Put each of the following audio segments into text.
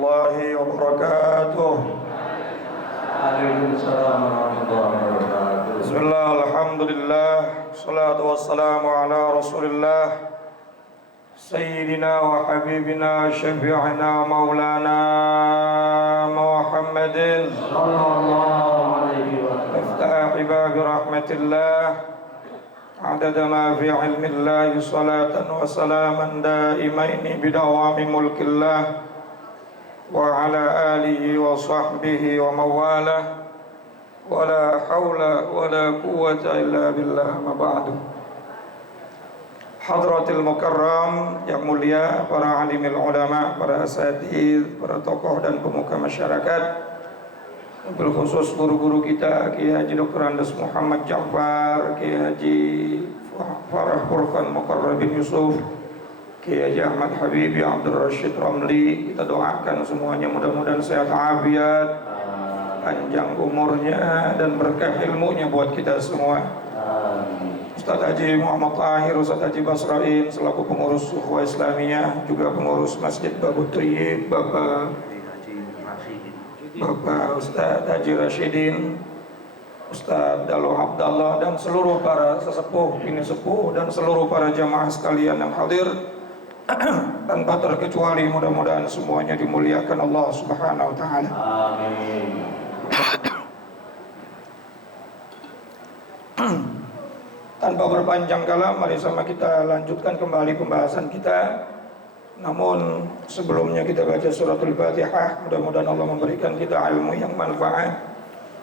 warahmatullahi wabarakatuh. Waalaikumsalam warahmatullahi wabarakatuh. Bismillah, alhamdulillah, salatu wassalamu ala rasulillah Sayyidina wa habibina syafi'ina maulana Muhammadin Sallallahu alaihi wasallam. Miftahi babi rahmatillah Adada ma fi ilmillah salatan wa salaman daimaini bidawami mulkillah Wa ala alihi wa sahbihi wa mawalah Wa la hawla wa la quwwata illa billah ma ba'du. Hadratil mukarram yang mulia, para alimil ulama, para asatidz, para tokoh dan pemuka masyarakat, wabil khusus guru-guru kita Kiai Haji Dr. Andes Muhammad Ja'far, Kiai Haji Farah Furqan Muqarrab bin Yusuf, Kiai Haji Ahmad Habibi Abdul Rashid Ramli. Kita doakan semuanya mudah-mudahan sehat afiat, panjang umurnya dan berkah ilmunya buat kita semua. Ustaz Haji Muhammad Tahir, Ustaz Haji Basrain selaku pengurus Ukhuwah Islamiyah, juga pengurus Masjid Babut Thayyib, Bapak Ustaz Haji Rashidin, Ustaz Dalo Abdallah, dan seluruh para sesepuh, bini sepuh, dan seluruh para jamaah sekalian yang hadir tanpa terkecuali, mudah-mudahan semuanya dimuliakan Allah Subhanahu wa taala. Amin. Tanpa berpanjang kalam, mari sama kita lanjutkan kembali pembahasan kita. Namun sebelumnya kita baca suratul Fatihah. Mudah-mudahan Allah memberikan kita ilmu yang manfaat,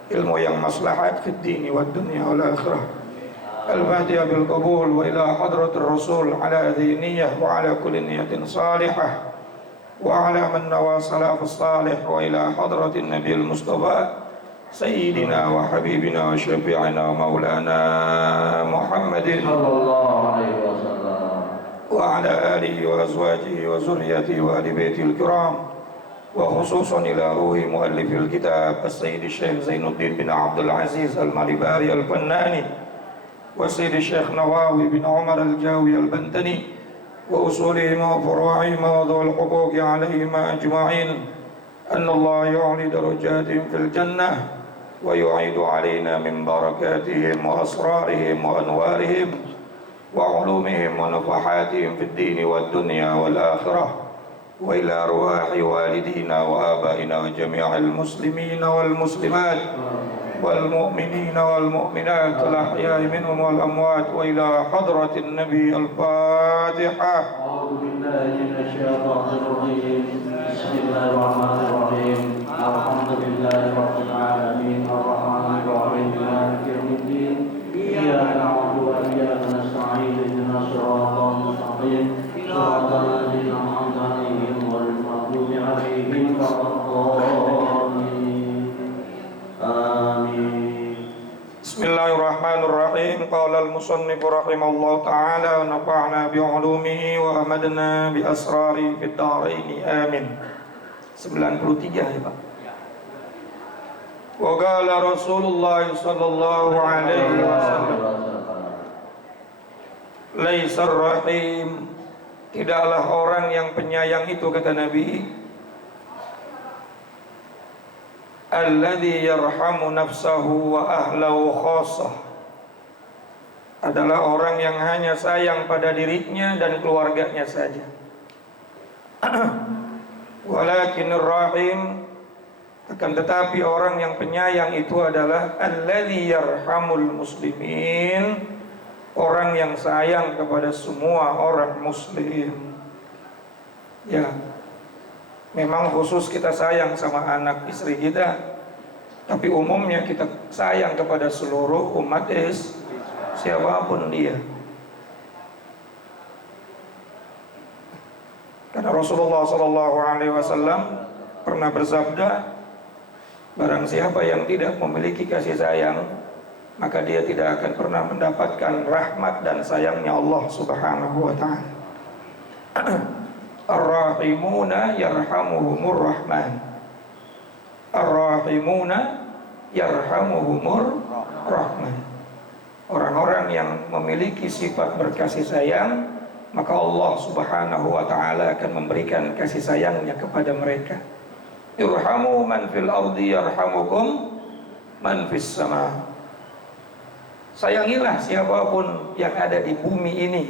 ilmu yang maslahat fid dini wad dunya wal akhirah. Al-Fatihah bil qabul wa ila hadratir Rasul ala diniyah wa ala kulli niyatin salihah wa ala man nawa salafus salih wa ila hadratin Nabiul Mustafa Sayyidina wa habibina wa syafi'ina maulana Muhammadin Sallallahu alaihi wasallam. Wa ala alihi wa azwajihi wa zurriyatihi wa ahli baitil kiram, wa khususan ila ruhi muallifil kitab As-Sayyid Syekh Zainuddin bin Abdul Aziz Al-Malibari Al-Fannani, wa Sayyid Syekh Nawawi bin Umar Al-Jawi Al-Bantani, wa usulihim wa furu'ihim wa dhul huquqi alaihim ajma'in. Anna Allah yu'li darajatihim fil jannah wa yu'idu alaina min barakatihim wa asrarihim wa anwarihim wa ulumihim wa nafahatihim fid dini wad dunya wal akhirah wa ila arwahi walidina wa abaina wa jami'il muslimina wal muslimat wal mu'minina wal mu'minat al ahya'i minhum wal amwat wa ila hadratin nabi al-Fatihah. A'udzu billahi minasyaitonir rajim. Bismillahirrahmanirrahim. Alhamdulillahi rabbil alamin arrahmanir rahim maliki yaumiddin. Iyyaka na'budu wa iyyaka nasta'in ihdinas siratal mustaqim siratal ladzina an'amta 'alaihim ghairil maghdubi 'alaihim waladdallin. Amin. Bismillahirrahmanirrahim. Qala al-musannif rahimallahu ta'ala wa nafa'na bi'ulumihi wa amadna bi asrari fid dharain. Amin. 93 ya Pak. Wa qala Rasulullah sallallahu alaihi wasallam, laisar rahim, tidaklah orang yang penyayang itu, kata Nabi, alladzi yarhamu nafsahu wa ahlahu khassah, adalah orang yang hanya sayang pada dirinya dan keluarganya saja. Walakinur rahim, akan tetapi orang yang penyayang itu adalah alladzi yarhamul muslimin, orang yang sayang kepada semua orang muslim. Ya, memang khusus kita sayang sama anak istri kita, tapi umumnya kita sayang kepada seluruh umat siapapun dia. Karena Rasulullah SAW pernah bersabda, barang siapa yang tidak memiliki kasih sayang, maka dia tidak akan pernah mendapatkan rahmat dan sayangnya Allah Subhanahu wa ta'ala. Ar-rahimuna yarhamuhumur rahman. Ar-rahimuna yarhamuhumur rahman. Orang-orang yang memiliki sifat berkasih sayang, maka Allah Subhanahu wa ta'ala akan memberikan kasih sayangnya kepada mereka. Irhamu man fil ardi yarhamukum man fis sama. Sayangilah siapapun yang ada di bumi ini,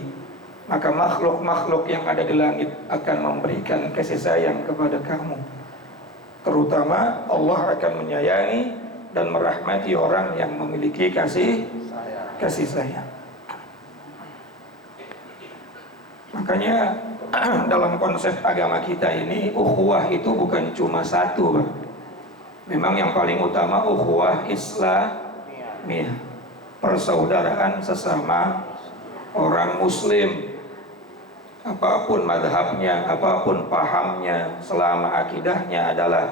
maka makhluk-makhluk yang ada di langit akan memberikan kasih sayang kepada kamu. Terutama Allah akan menyayangi dan merahmati orang yang memiliki kasih sayang. Makanya dalam konsep agama kita ini, ukhuwah itu bukan cuma satu, Bang. Memang yang paling utama ukhuwah Islamiyah, persaudaraan sesama orang muslim, apapun madhabnya, apapun pahamnya, selama akidahnya adalah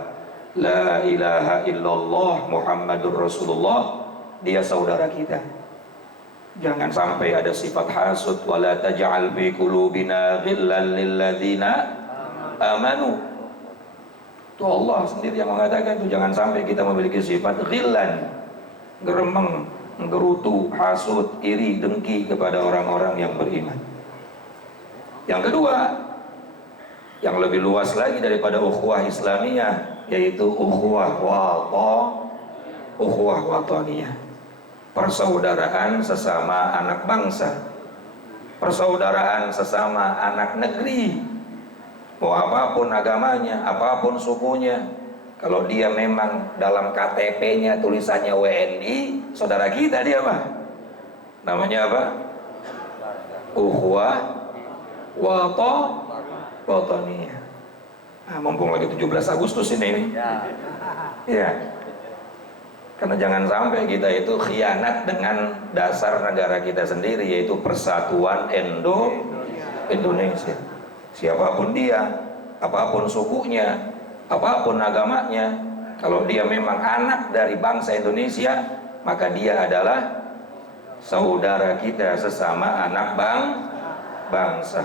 la ilaha illallah Muhammadur Rasulullah, dia saudara kita. Jangan sampai ada sifat hasud, wala taj'al fi qulubina ghillan lil ladzina amanu. Itu Allah sendiri yang mengatakan itu, jangan sampai kita memiliki sifat ghillan, geremeng, gerutu, hasud, iri, dengki kepada orang-orang yang beriman. Yang kedua, yang lebih luas lagi daripada ukhuwah Islamiyah, yaitu ukhuwah wataniyah, persaudaraan sesama anak bangsa, persaudaraan sesama anak negeri. Mau apapun agamanya, apapun sukunya, kalau dia memang dalam KTP-nya tulisannya WNI, saudara kita dia apa? Namanya apa? Ukhuwah wataniyah. Nah, mumpung lagi 17 Agustus ini. Ya. Karena jangan sampai kita itu khianat dengan dasar negara kita sendiri, yaitu persatuan Indonesia. Siapapun dia, apapun sukunya, apapun agamanya, kalau dia memang anak dari bangsa Indonesia, maka dia adalah saudara kita sesama anak bangsa.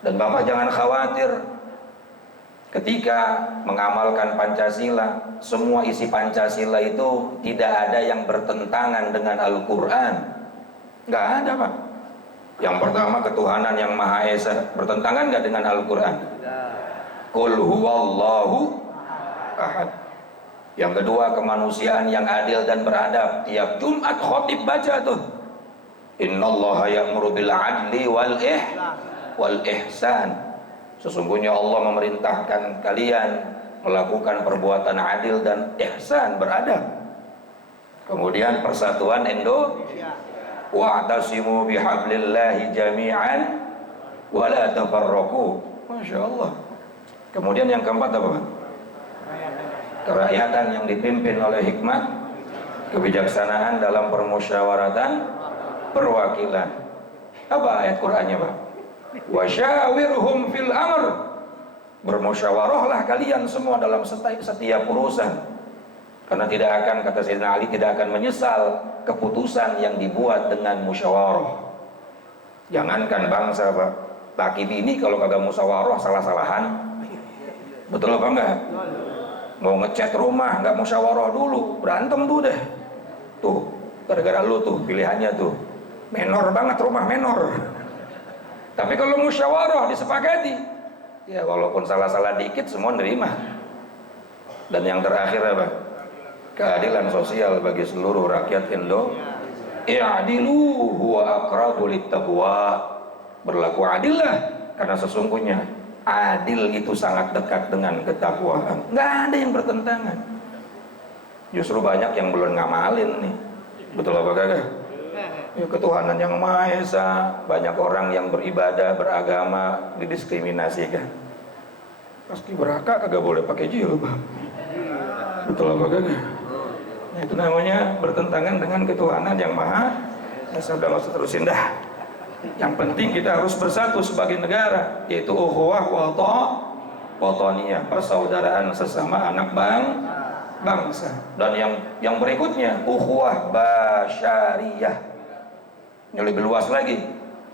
Dan Bapak jangan khawatir, ketika mengamalkan Pancasila, semua isi Pancasila itu tidak ada yang bertentangan dengan Al-Quran. Nggak ada, Pak. Yang pertama, ketuhanan yang Maha Esa, bertentangan nggak dengan Al-Quran? Qul huwallahu ahad. Yang kedua, kemanusiaan yang adil dan beradab. Tiap Jumat khotib baca tuh, innallaha ya'muru bil adli wal ihsan. Sesungguhnya Allah memerintahkan kalian melakukan perbuatan adil dan ihsan, beradab. Kemudian persatuan Indonesia. Wa'tasimu bihablillahi jami'an wa la tafarraqu. Masya Allah. Kemudian yang keempat apa? Kerakyatan yang dipimpin oleh hikmat, kebijaksanaan dalam permusyawaratan perwakilan. Apa ayat Qur'annya, Pak? Wasyawirhum fil amr. Bermusyawarahlah kalian semua dalam setiap urusan. Karena tidak akan, kata Sayyidina Ali, tidak akan menyesal keputusan yang dibuat dengan musyawarah. Jangankan bangsa, Pak, laki bini kalau kagak musyawarah salah-salahan. Betul apa enggak? Mau ngecat rumah nggak musyawarah dulu, berantem tuh deh. Tuh, gara-gara lu tuh pilihannya tuh menor banget, rumah menor. Tapi kalau musyawarah disepakati, ya walaupun salah-salah dikit semua nerima. Dan yang terakhir apa? Keadilan sosial bagi seluruh rakyat Indo. I'dilu huwa aqrabu littaqwa. Berlaku adillah, karena sesungguhnya adil itu sangat dekat dengan ketakwaan. Nggak ada yang bertentangan. Justru banyak yang belum ngamalin nih. Betul apa kagak? Ya, ketuhanan yang Maha Esa, banyak orang yang beribadah, beragama didiskriminasikan. Pasti beraka kagak boleh pakai jilbab. Betul apa kagak? Nah, itu namanya bertentangan dengan ketuhanan yang Maha Esa. Udah, nggak usah terusin dah. Yang penting kita harus bersatu sebagai negara, yaitu ukhuwah wataniyah, persaudaraan sesama anak bangsa. Dan yang berikutnya ukhuwah basyariyah. Ini lebih luas lagi,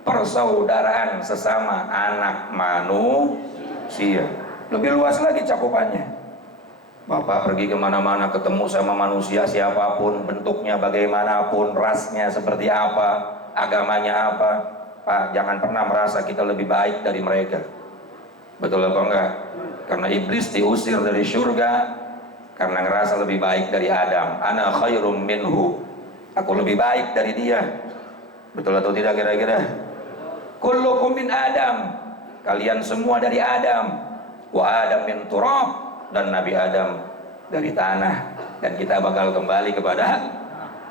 persaudaraan sesama anak manusia. Lebih luas lagi cakupannya. Bapak pergi kemana-mana ketemu sama manusia siapapun, bentuknya bagaimanapun, rasnya seperti apa, agamanya apa, Pak, jangan pernah merasa kita lebih baik dari mereka. Betul apa enggak? Karena iblis diusir dari surga karena ngerasa lebih baik dari Adam. Ana khairum minhu, aku lebih baik dari dia. Betul atau tidak kira-kira? Kullukum min Adam, kalian semua dari Adam. Wa Adam min turab, dan Nabi Adam dari tanah, dan kita bakal kembali kepada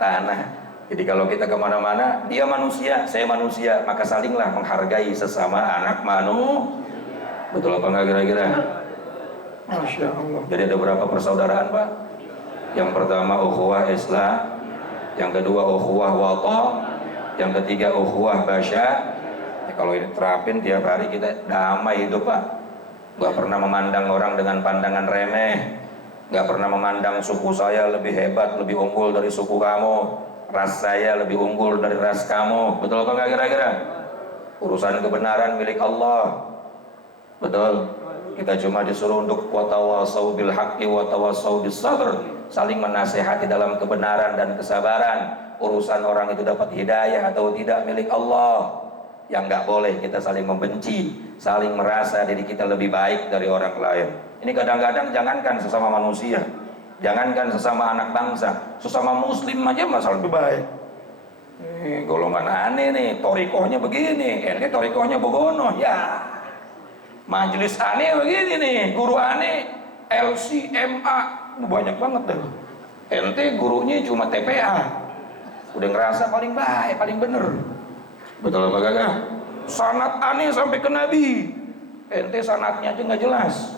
tanah. Jadi kalau kita kemana-mana, dia manusia, saya manusia, maka salinglah menghargai sesama anak manusia. Betul apa enggak kira-kira? Masya Allah. Jadi ada berapa persaudaraan Pak? Yang pertama ukhuwah Islam, yang kedua ukhuwah wata, yang ketiga ukhuwah basya. Ya, kalau ini terapin tiap hari kita damai hidup Pak. Gak pernah memandang orang dengan pandangan remeh, gak pernah memandang suku saya lebih hebat, lebih unggul dari suku kamu, ras saya lebih unggul dari ras kamu. Betul apa enggak kira-kira? Urusan kebenaran milik Allah. Betul. Kita cuma disuruh untuk watawasau bil haqqi watawasau bis sabr, saling menasehati dalam kebenaran dan kesabaran. Urusan orang itu dapat hidayah atau tidak milik Allah. Yang nggak boleh kita saling membenci, saling merasa diri kita lebih baik dari orang lain. Ini kadang-kadang jangankan sesama manusia, jangankan sesama anak bangsa, sesama muslim aja masalah lebih baik. Golongan aneh nih, torikohnya begini, ini torikohnya begono, ya. Majelis aneh begini nih, guru aneh, LCMA, banyak banget dah. Ente gurunya cuma TPA, udah ngerasa paling baik, paling bener. Betul apa kagak? Sanat aneh sampai ke Nabi, ente sanatnya aja nggak jelas.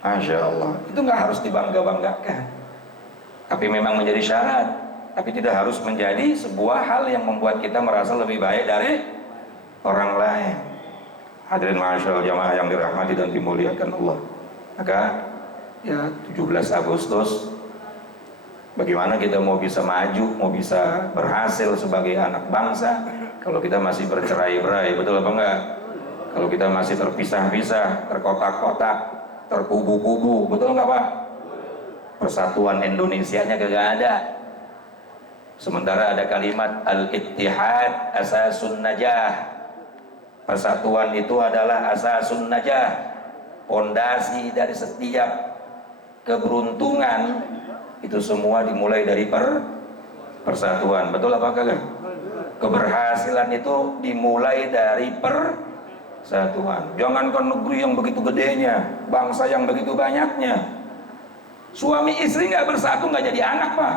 Masya Allah, itu nggak harus dibangga-banggakan, tapi memang menjadi syarat, tapi tidak harus menjadi sebuah hal yang membuat kita merasa lebih baik dari orang lain. Hadirin ma'asyiral jamaah yang dirahmati dan dimuliakan Allah. Maka ya 17 Agustus, bagaimana kita mau bisa maju, mau bisa berhasil sebagai anak bangsa kalau kita masih bercerai-berai, betul apa enggak? Kalau kita masih terpisah-pisah, terkotak-kotak, terkubu-kubu, betul enggak Pak? Persatuan Indonesianya kagak ada. Sementara ada kalimat al-ittihad asasun najah. Persatuan itu adalah asasun najah, pondasi dari setiap keberuntungan. Itu semua dimulai dari persatuan. Betul apa kagak? Keberhasilan itu dimulai dari persatuan. Jangankan negeri yang begitu gedenya, bangsa yang begitu banyaknya, suami istri nggak bersatu nggak jadi anak Pak.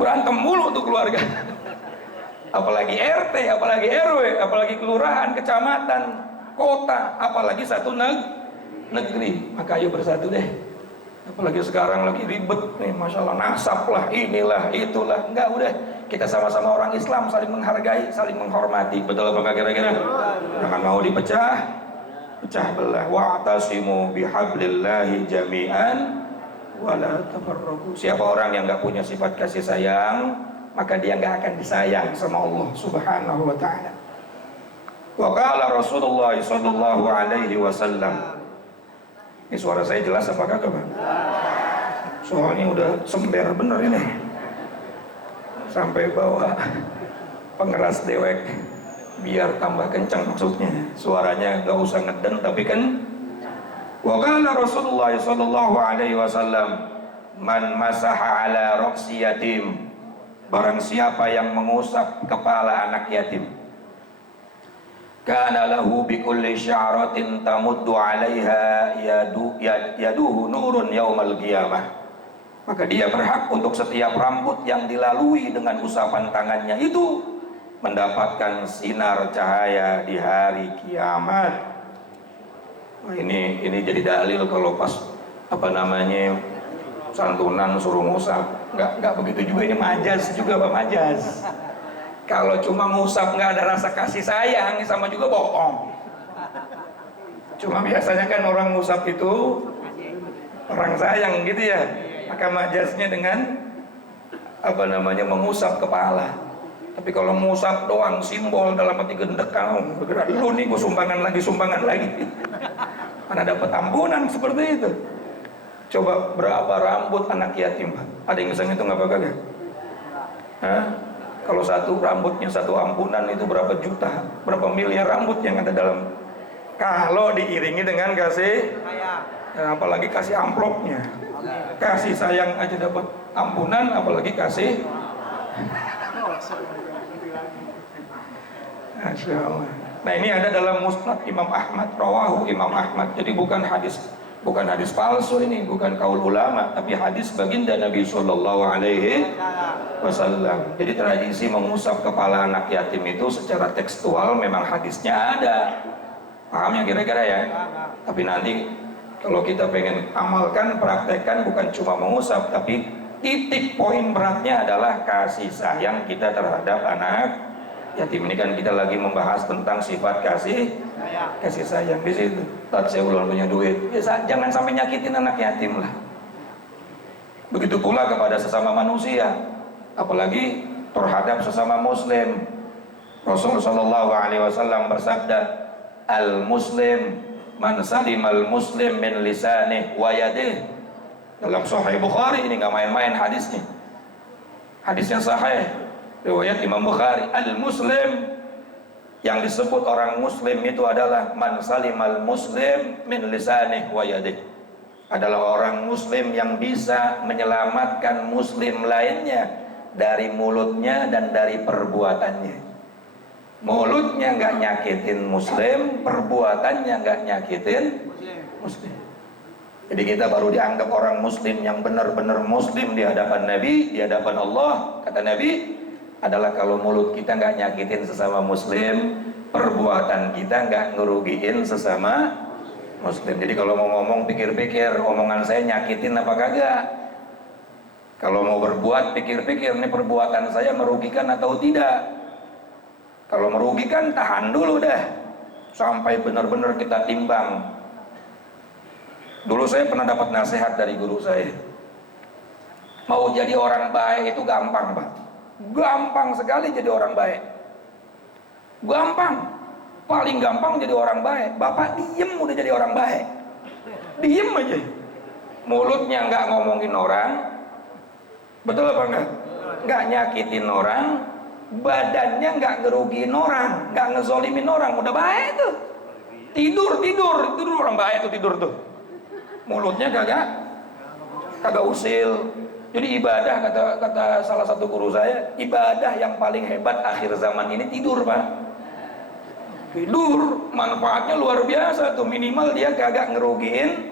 Berantem mulu untuk keluarga. Apalagi RT, apalagi RW, apalagi kelurahan, kecamatan, kota, apalagi satu negeri. Maka ayo bersatu deh. Apalagi sekarang lagi ribet nih, masalah nasab lah, inilah, itulah. Enggak, udah, kita sama-sama orang Islam, saling menghargai, saling menghormati. Betul apa kira-kira? Jangan mau dipecah, pecah belah. Wa'tasimu bihablillahi jami'an wala tafarraqu. Siapa orang yang enggak punya sifat kasih sayang, maka dia enggak akan disayang sama Allah Subhanahu wa taala. Wa qala Rasulullah sallallahu alaihi wasallam. Ini suara saya jelas apa kagak, Bang? Soalnya udah sember bener ini. Sampai bawa pengeras dewek biar tambah kencang maksudnya. Suaranya enggak usah ngeden tapi kan. Wa qala Rasulullah sallallahu alaihi wasallam, man masaha ala ra'si yatim, barang siapa yang mengusap kepala anak yatim, kana lahu bi kulli sya'ratin tamuddu 'alaiha yaduhu nurun yaumal qiyamah, maka dia berhak untuk setiap rambut yang dilalui dengan usapan tangannya itu mendapatkan sinar cahaya di hari kiamat. Ini jadi dalil kalau pas santunan suruh ngusap. Enggak begitu juga, ini majaz juga Pak, majaz. Kalau cuma ngusap nggak ada rasa kasih sayang, sama juga bohong. Cuma biasanya kan orang ngusap itu orang sayang gitu ya. Maka majaznya dengan mengusap kepala. Tapi kalau ngusap doang simbol dalam hati gendek, kamu bergerak lu nih, gue sumbangan lagi. Mana dapat ampunan seperti itu? Coba berapa rambut anak yatim? Ada yang bisa ngitung apa kagak? Hah? Kalau satu rambutnya satu ampunan itu berapa juta, berapa miliar rambut yang ada dalam Kalau diiringi dengan kasih, ya, apalagi kasih amplopnya, kasih sayang aja dapat ampunan, apalagi kasih. Masya Allah. Nah ini ada dalam Musnad Imam Ahmad, rawahu Imam Ahmad. Jadi bukan hadis palsu ini, bukan kaul ulama, tapi hadis baginda Nabi Sallallahu Alaihi Wasallam. Jadi tradisi mengusap kepala anak yatim itu secara tekstual memang hadisnya ada. Pahamnya kira-kira ya? Tapi nanti kalau kita pengen amalkan, praktekkan, bukan cuma mengusap, tapi titik poin beratnya adalah kasih sayang kita terhadap anak yatim. Ini kan kita lagi membahas tentang sifat kasih sayang di situ. Tat saya belum punya duit, ya, jangan sampai nyakitin anak yatim lah. Begitu pula kepada sesama manusia, apalagi terhadap sesama muslim. Rasulullah Shallallahu Alaihi Wasallam bersabda, al muslim man salimal muslim min lisanih wa yadih. Dalam Sahih Bukhari, ini nggak main-main hadisnya. Hadisnya sahih, riwayat Imam Bukhari. Al muslim, yang disebut orang muslim itu adalah man salimal muslim min lisanih wa yadih, adalah orang muslim yang bisa menyelamatkan muslim lainnya dari mulutnya dan dari perbuatannya. Mulutnya nggak nyakitin muslim, perbuatannya nggak nyakitin muslim. Jadi kita baru dianggap orang muslim yang benar-benar muslim di hadapan Nabi, di hadapan Allah. Kata Nabi adalah kalau mulut kita nggak nyakitin sesama muslim, perbuatan kita nggak ngerugiin sesama muslim. Jadi kalau mau ngomong, pikir-pikir omongan saya nyakitin apa kagak. Kalau mau berbuat, pikir-pikir ini perbuatan saya merugikan atau tidak. Kalau merugikan, tahan dulu deh sampai benar-benar kita timbang. Dulu saya pernah dapat nasihat dari guru saya, mau jadi orang baik itu gampang, Pak. Gampang sekali jadi orang baik. Gampang, paling gampang jadi orang baik. Bapak diem udah jadi orang baik. Diem aja, mulutnya nggak ngomongin orang, betul apa enggak? Nggak nyakitin orang, badannya nggak ngerugiin orang, nggak ngezolimin orang, udah baik tuh. Tidur orang baik tuh, tidur tuh. Mulutnya kagak usil. Jadi ibadah, kata salah satu guru saya, ibadah yang paling hebat akhir zaman ini tidur, Pak. Tidur manfaatnya luar biasa tuh, minimal dia kagak ngerugiin.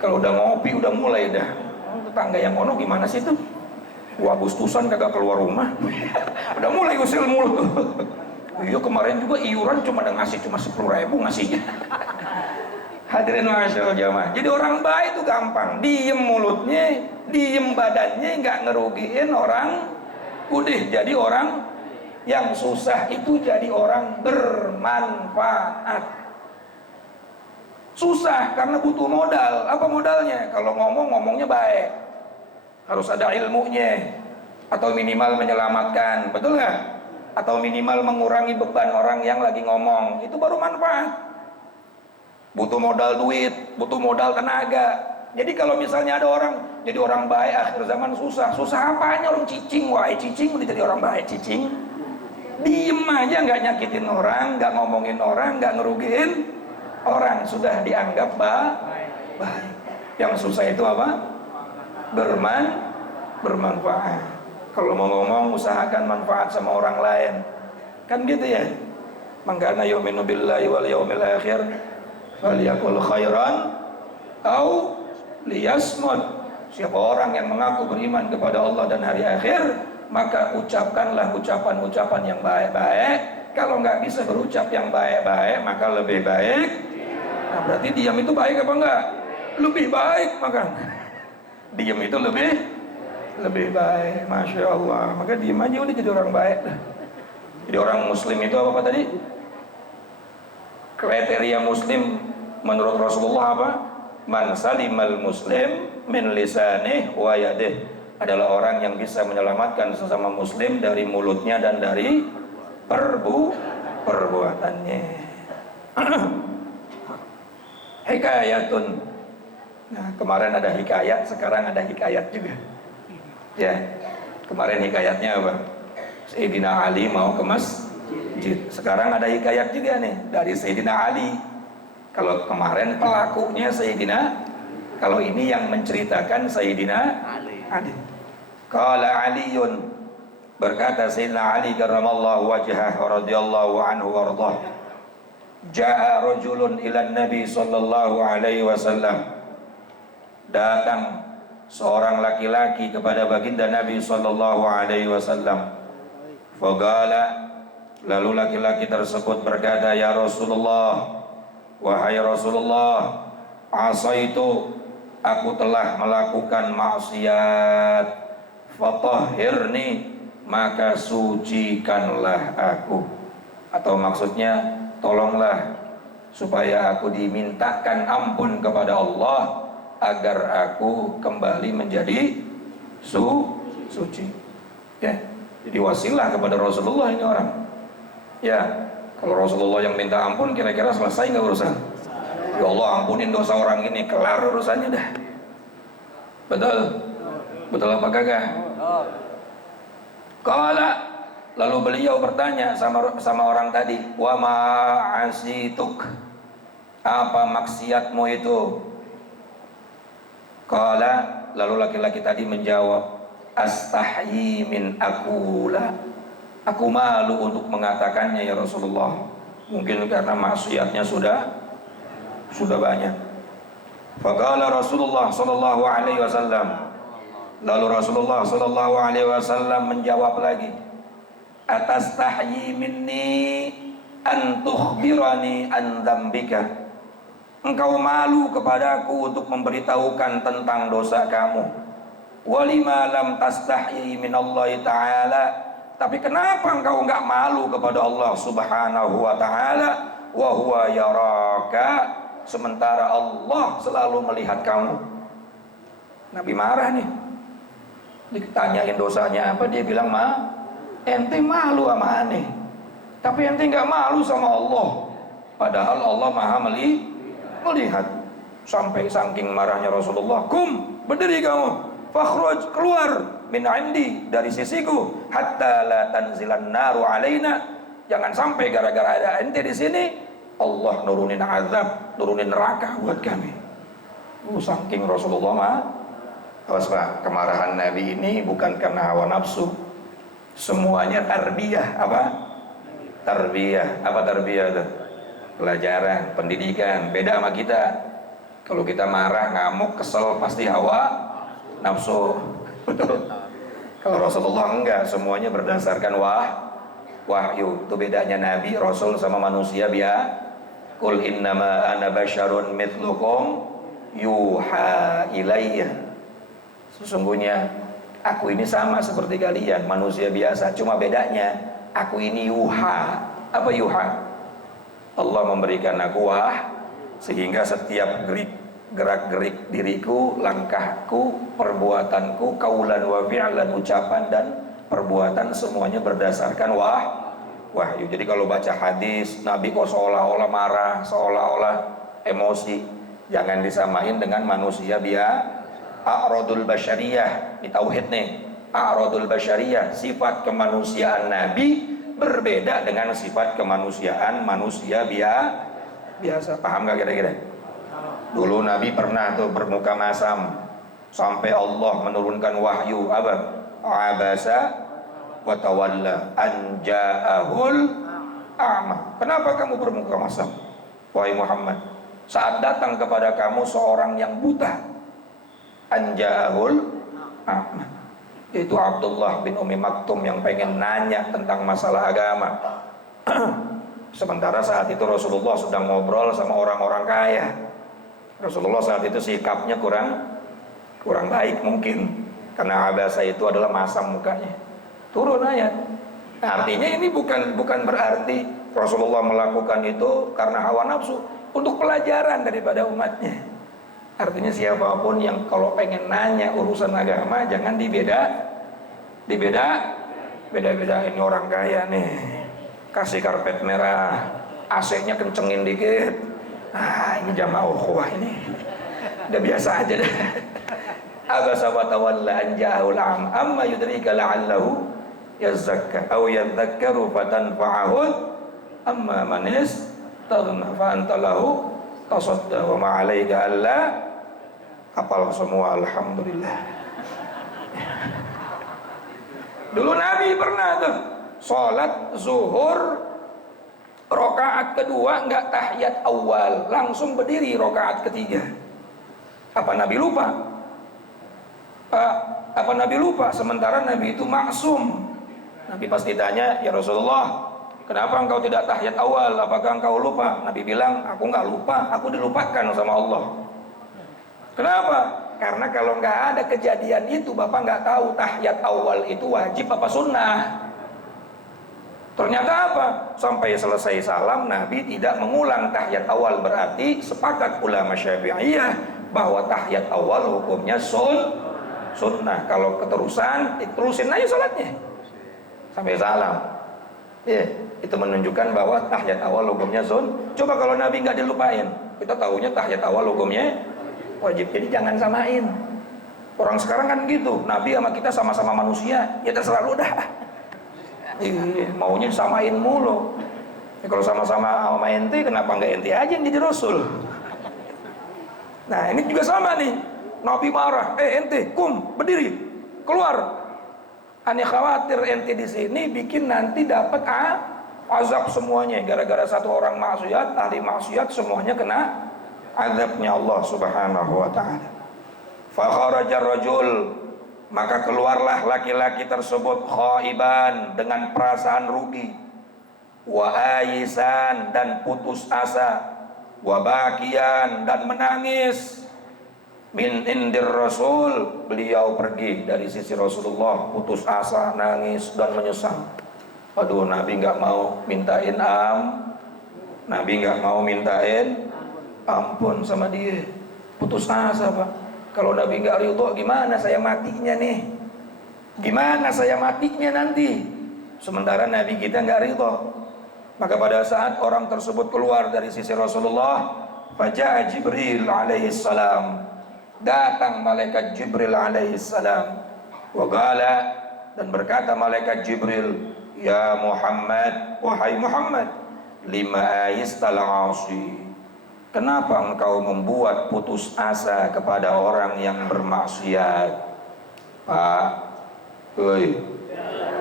Kalau udah ngopi udah mulai dah, tetangga yang ono gimana sih tuh? Agustusan kagak keluar rumah, udah mulai usil mulut tuh. Iya kemarin juga iuran cuma ngasih cuma 10.000 ngasihnya. Hadirin masyaallah jamaah. Jadi orang baik itu gampang, diem mulutnya, diem badannya, nggak ngerugiin orang. Udah jadi orang yang susah itu jadi orang bermanfaat. Susah karena butuh modal. Apa modalnya? Kalau ngomongnya baik, harus ada ilmunya, atau minimal menyelamatkan, betul nggak? Atau minimal mengurangi beban orang yang lagi ngomong, itu baru manfaat. Butuh modal duit, butuh modal tenaga. Jadi kalau misalnya ada orang jadi orang baik akhir zaman susah apanya? Orang cicing, cicing udah jadi orang baik, cicing. Diem aja, nggak nyakitin orang, nggak ngomongin orang, nggak ngerugiin orang, sudah dianggap baik. Yang susah itu apa? Bermanfaat. Kalau mau ngomong usahakan manfaat sama orang lain, kan gitu ya. Man kana yu'minu billahi wal yawmil akhir falyaqul khairan au liyasmut. Siapa orang yang mengaku beriman kepada Allah dan hari akhir, maka ucapkanlah ucapan-ucapan yang baik-baik. Kalau nggak bisa berucap yang baik-baik, maka lebih baik. Nah, berarti diam itu baik apa enggak? Lebih baik, maka diam itu lebih baik. Masya Allah. Maka diem aja udah jadi orang baik. Jadi orang muslim itu apa tadi? Kriteria muslim menurut Rasulullah apa? Man salimal muslim min lisanih wa yadih, adalah orang yang bisa menyelamatkan sesama muslim dari mulutnya dan dari perbuatannya. Hikayatun. Nah, kemarin ada hikayat, sekarang ada hikayat juga. Ya, kemarin hikayatnya apa? Sayyidina Ali mau ke masjid. Yazid. Sekarang ada hikayat juga nih dari Sayyidina Ali. Kalau kemarin pelakunya Sayyidina, kalau ini yang menceritakan Sayyidina Ali. Qala Aliun, berkata Sayyidina Ali karramallahu wajhah radhiyallahu anhu warḍah, jaa rajulun ila Nabi sallallahu alaihi wasallam, datang seorang laki-laki kepada baginda Nabi sallallahu alaihi wasallam. Faqala, lalu laki-laki tersebut berkata, ya Rasulullah, wahai Rasulullah, asaitu, aku telah melakukan maksiat, fatahhirni, maka sucikanlah aku. Atau maksudnya, tolonglah supaya aku dimintakan ampun kepada Allah agar aku kembali menjadi suci. Ya, jadi wasilah kepada Rasulullah ini orang. Ya, kalau Rasulullah yang minta ampun, kira-kira selesai nggak urusan? Ya Allah, ampunin dosa orang ini, kelar urusannya dah. Betul? Betul apa kagak? Qala, lalu beliau bertanya sama orang tadi, wa ma asituk, apa maksiatmu itu? Qala, lalu laki-laki tadi menjawab, astahyi min aqula, aku malu untuk mengatakannya ya Rasulullah. Mungkin karena maksiatnya sudah banyak. Faqala Rasulullah sallallahu alaihi wasallam, lalu Rasulullah sallallahu alaihi wasallam menjawab lagi, atastahyi minni an tukhbirani an dzambika, engkau malu kepadaku untuk memberitahukan tentang dosa kamu. Walima lam tastahyi minallahi ta'ala, tapi kenapa engkau enggak malu kepada Allah subhanahu wa ta'ala, wa huwa yaraka, sementara Allah selalu melihat kamu. Nabi marah nih, ditanyain dosanya apa, dia bilang, ente malu sama aneh, tapi ente enggak malu sama Allah, padahal Allah maha melihat. Sampai saking marahnya Rasulullah, kum, berdiri kamu, fakhruj, keluar, min indi, dari sisiku, hatta la tanzilan naru alaina, jangan sampai gara-gara ada ente di sini Allah nurunin azab, nurunin neraka buat kami. Saking Rasulullah awas Pak, kemarahan Nabi ini bukan karena hawa nafsu, semuanya tarbiyah. Apa? Tarbiyah. Apa tarbiyah itu? Pelajaran, pendidikan. Beda sama kita. Kalau kita marah, ngamuk, kesel, pasti hawa nafsu. Betul. Kalau Rasulullah enggak, semuanya berdasarkan wahyu. Itu bedanya Nabi, Rasul sama manusia biasa. Qul innama ana basyarun mithlukum yuha ilayya, sesungguhnya aku ini sama seperti kalian, manusia biasa, cuma bedanya aku ini yuha. Apa yuha? Allah memberikan aku sehingga setiap gerak-gerik diriku, langkahku, perbuatanku, kaulan wa fi'lan, ucapan dan perbuatan, semuanya berdasarkan wahyu. Jadi kalau baca hadis Nabi kok seolah-olah marah, seolah-olah emosi, jangan disamain dengan manusia biasa. A'radul basyariyah, ini tauhid nih. A'radul basyariyah, sifat kemanusiaan Nabi berbeda dengan sifat kemanusiaan manusia biasa. Paham gak kira-kira? Dulu Nabi pernah tuh bermuka masam sampai Allah menurunkan wahyu apa? Abasa wa tawalla an ja'ahul a'ma. Kenapa kamu bermuka masam, wahai Muhammad, saat datang kepada kamu seorang yang buta? An ja'ahul a'ma, yaitu Abdullah bin Umi Maktum yang pengen nanya tentang masalah agama. Sementara saat itu Rasulullah sedang ngobrol sama orang-orang kaya. Rasulullah saat itu sikapnya kurang baik mungkin, karena abasa itu adalah masam mukanya. Turun ayat. Nah, artinya ini bukan berarti Rasulullah melakukan itu karena hawa nafsu, untuk pelajaran daripada umatnya. Artinya siapapun yang kalau pengen nanya urusan agama, jangan beda-bedain. Orang kaya nih kasih karpet merah, AC-nya kencengin dikit, ini jamaah ukhuwah ini udah biasa aja deh. Abasa wa tawalla an ja'ahul a'ma amma yudrika la'allahu yazakka aw yadhakkaru fatanfa'ahu amma man istaghna fa anta lahu tasadda wa ma 'alaika alla. Hafal semua, alhamdulillah. Dulu Nabi pernah tuh sholat zuhur rakaat kedua nggak tahiyat awal, langsung berdiri rakaat ketiga. Apa Nabi lupa? Apa Nabi lupa? Sementara Nabi itu maksum. Nabi pasti tanya, ya Rasulullah, kenapa engkau tidak tahiyat awal? Apakah engkau lupa? Nabi bilang, aku nggak lupa, aku dilupakan sama Allah. Kenapa? Karena kalau nggak ada kejadian itu, Bapak nggak tahu tahiyat awal itu wajib apa sunnah. Ternyata apa? Sampai selesai salam, Nabi tidak mengulang tahiyat awal. Berarti sepakat ulama Syafi'iyah bahwa tahiyat awal hukumnya sunnah. Kalau keterusan, terusin aja salatnya sampai salam. Ya, itu menunjukkan bahwa tahiyat awal hukumnya Coba kalau Nabi nggak dilupain, kita tahunya tahiyat awal hukumnya wajib. Jadi jangan samain. Orang sekarang kan gitu, Nabi sama kita sama-sama manusia, ya terserah lu dah. Maunya samain mulu. Ya, kalau sama-sama sama ente, kenapa nggak ente aja yang jadi Rasul? Nah ini juga sama nih. Nabi marah, ente berdiri, keluar. Aneh khawatir ente di sini bikin nanti dapat azab semuanya. Gara-gara satu orang maksiat, ahli maksiat, semuanya kena azabnya Allah Subhanahu wa ta'ala. Fa kharaja rajul, maka keluarlah laki-laki tersebut khaiban, dengan perasaan rugi, wa aisan, dan putus asa, wa bakian, dan menangis, min indir Rasul, beliau pergi dari sisi Rasulullah, putus asa, nangis dan menyesal. Aduh, Nabi nggak mau mintain Nabi nggak mau mintain ampun sama dia, putus asa Pak. Kalau Nabi nggak ridho, gimana saya matinya nih? Gimana saya matinya nanti? Sementara Nabi kita nggak ridho. Maka pada saat orang tersebut keluar dari sisi Rasulullah, faja'a Jibril alaihi salam, datang malaikat Jibril alaihi salam, wa qala, dan berkata malaikat Jibril, ya Muhammad, wahai Muhammad, lima ayistal asi, kenapa engkau membuat putus asa kepada orang yang bermaksiat? Pak,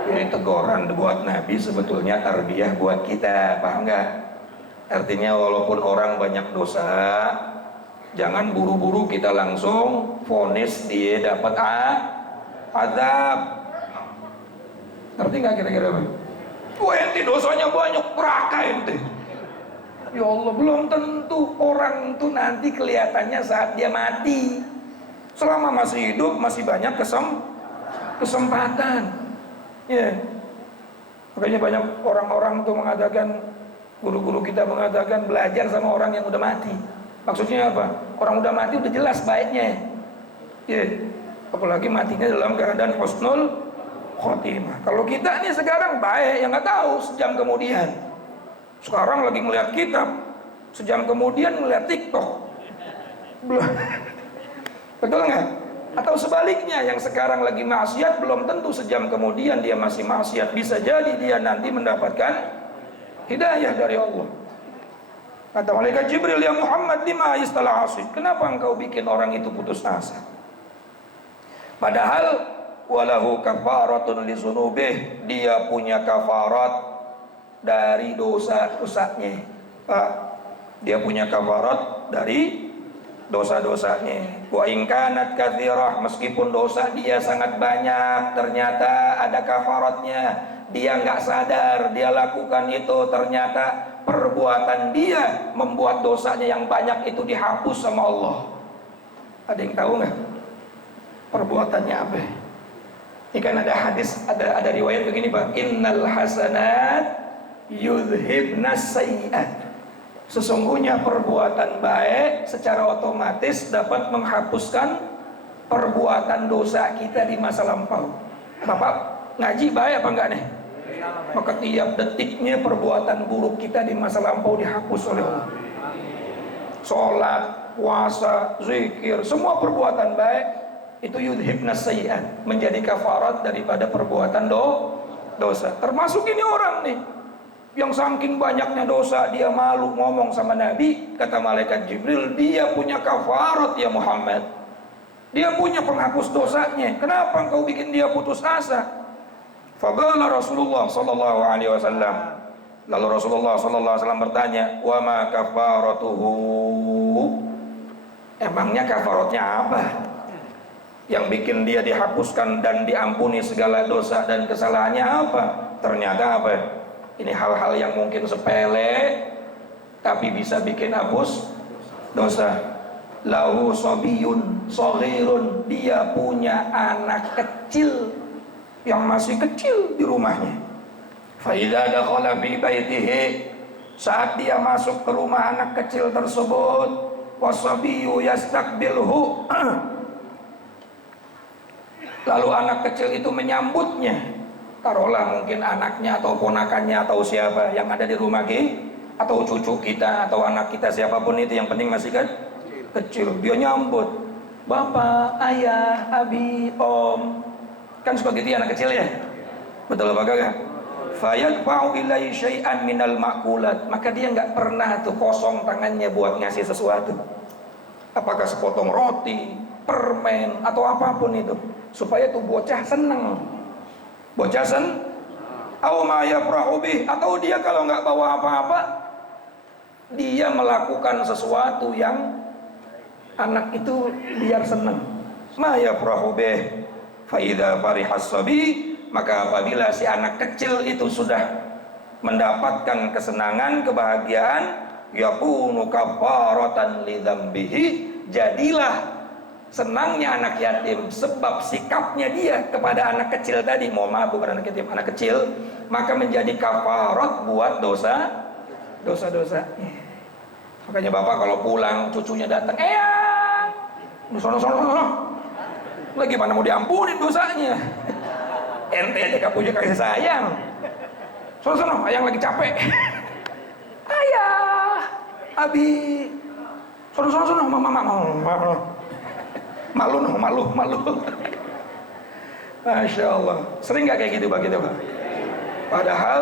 ini teguran buat Nabi, sebetulnya tarbiyah buat kita, paham nggak? Artinya walaupun orang banyak dosa, jangan buru-buru kita langsung vonis dia dapat azab. Ngerti nggak kira-kira? Ente dosanya banyak, neraka ente. Ya Allah, belum tentu orang itu nanti kelihatannya saat dia mati. Selama masih hidup masih banyak kesempatan. Ya. Makanya banyak orang-orang tuh mengatakan, guru-guru kita mengatakan belajar sama orang yang udah mati. Maksudnya apa? Orang udah mati udah jelas baiknya. Ya. Apalagi matinya dalam keadaan husnul khotimah. Kalau kita ini sekarang baik, yang nggak tahu sejam kemudian. Sekarang lagi melihat kitab, sejam kemudian melihat TikTok. Betul nggak? Atau sebaliknya, yang sekarang lagi maksiat belum tentu sejam kemudian dia masih maksiat. Bisa jadi dia nanti mendapatkan hidayah dari Allah. Kata malaikat Jibril, ya Muhammad, lima istalah asik, kenapa engkau bikin orang itu putus asa? Padahal walahu kafaratun li dzunubih, dia punya kafarat dari dosa-dosanya. Pak, dia punya kafarat dari dosa-dosanya. Wa in kanat katsirah, meskipun dosa dia sangat banyak, ternyata ada kafaratnya. Dia nggak sadar dia lakukan itu, ternyata perbuatan dia membuat dosanya yang banyak itu dihapus sama Allah. Ada yang tahu nggak perbuatannya apa? Ini kan ada hadis, ada riwayat begini Pak, innal hasanat yudhibnas sayyi'at, sesungguhnya perbuatan baik secara otomatis dapat menghapuskan perbuatan dosa kita di masa lampau. Bapak ngaji baik apa enggak nih? Maka tiap detiknya perbuatan buruk kita di masa lampau dihapus oleh Allah. Sholat, puasa, zikir, semua perbuatan baik itu yudhibnas sayyi'at, menjadi kafarat daripada perbuatan dosa. Termasuk ini orang nih, yang saking banyaknya dosa dia malu ngomong sama Nabi. Kata malaikat Jibril, dia punya kafarat ya Muhammad, dia punya penghapus dosanya, kenapa engkau bikin dia putus asa? Faqala Rasulullah sallallahu alaihi wasallam, lalu Rasulullah sallallahu alaihi wasallam bertanya, wa ma kafaratuhu, emangnya kafaratnya apa yang bikin dia dihapuskan dan diampuni segala dosa dan kesalahannya apa? Ternyata apa? Ini hal-hal yang mungkin sepele tapi bisa bikin hapus dosa. Lahu sobiyun soghirun, dia punya anak kecil yang masih kecil di rumahnya. Fa idza dakhala fi baitihi, saat dia masuk ke rumah anak kecil tersebut, wasabiyu yastaqbilhu, lalu anak kecil itu menyambutnya. Taruhlah mungkin anaknya atau ponakannya atau siapa yang ada di rumah kita, atau cucu kita atau anak kita, siapapun itu, yang penting masih kan kecil, dia nyambut, bapak, ayah, abi, om, kan suka gitu ya anak kecil ya, betul apa kagak? Fayadfa'u ilai syai'an minal ma'kulat, maka dia nggak pernah tuh kosong tangannya buat ngasih sesuatu, apakah sepotong roti, permen atau apapun itu, supaya tuh bocah seneng. Bocah atau dia kalau nggak bawa apa-apa, dia melakukan sesuatu yang anak itu biar senang. Ma yafrahu bih fa idza farihas sabi, maka apabila si anak kecil itu sudah mendapatkan kesenangan, kebahagiaan, yakunu kafaratan lidzambihi, jadilah senangnya anak yatim sebab sikapnya dia kepada anak kecil tadi, mohon maaf bukan anak yatim, anak kecil, maka menjadi kafarat buat dosa-dosa. Makanya bapak kalau pulang cucunya datang, sono, lagi mana mau diampunin dosanya, ente aja gak punya kasih sayang, sono, ayang lagi capek, ayah, abi, sono, mama. Malu. Masya Allah. Sering gak kayak gitu Pak kita Pak? Padahal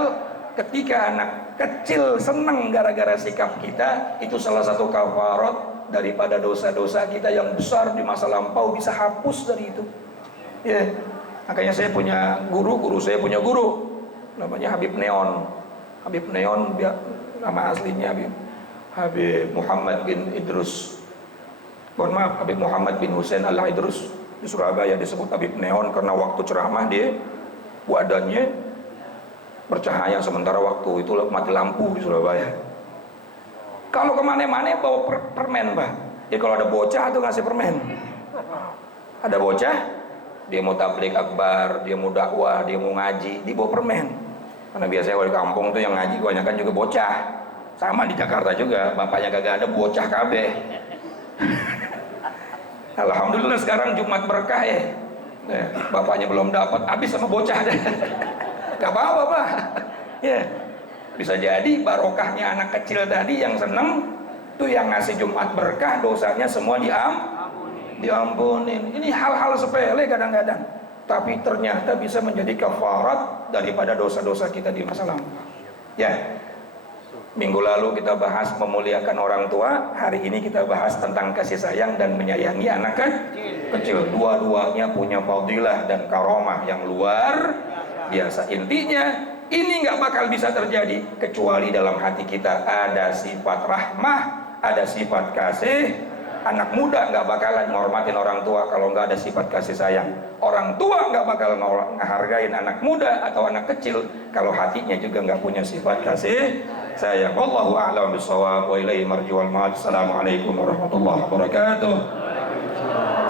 ketika anak kecil senang gara-gara sikap kita, itu salah satu kafarat daripada dosa-dosa kita yang besar di masa lampau, bisa hapus dari itu. Ya, makanya saya punya guru saya punya guru namanya Habib Neon. Habib Neon, nama aslinya Habib Muhammad bin Idrus. Mohon maaf, Habib Muhammad bin Hussein Al-Idrus di Surabaya disebut Habib Neon karena waktu ceramah dia badannya bercahaya, sementara waktu itu mati lampu di Surabaya. Kalau kemana-mana bawa permen Pak. Ya kalau ada bocah tuh ngasih permen. Ada bocah, dia mau tabligh akbar, dia mau dakwah, dia mau ngaji, dia bawa permen. Karena biasanya kalau di kampung tuh yang ngaji kebanyakan juga bocah. Sama di Jakarta juga, bapaknya kagak ada, bocah kabeh. Alhamdulillah sekarang Jumat berkah ya. Bapaknya belum dapat, habis sama bocah deh. Gak apa-apa Pak. Ya, bisa jadi barokahnya anak kecil tadi yang seneng tuh, yang ngasih Jumat berkah, dosanya semua diampunin. Ini hal-hal sepele kadang-kadang, tapi ternyata bisa menjadi kafarat daripada dosa-dosa kita di masa lampau. Ya. Minggu lalu kita bahas memuliakan orang tua, hari ini kita bahas tentang kasih sayang dan menyayangi anak kecil. Dua-duanya punya fadilah dan karomah yang luar biasa. Intinya ini nggak bakal bisa terjadi kecuali dalam hati kita ada sifat rahmah, ada sifat kasih. Anak muda nggak bakalan menghormatin orang tua kalau nggak ada sifat kasih sayang. Orang tua nggak bakal ngehargain anak muda atau anak kecil kalau hatinya juga nggak punya sifat kasih sayang. Wallahu a'lam bishawab wa ilaihi marji'ul ma'ad. Assalamualaikum warahmatullahi wabarakatuh.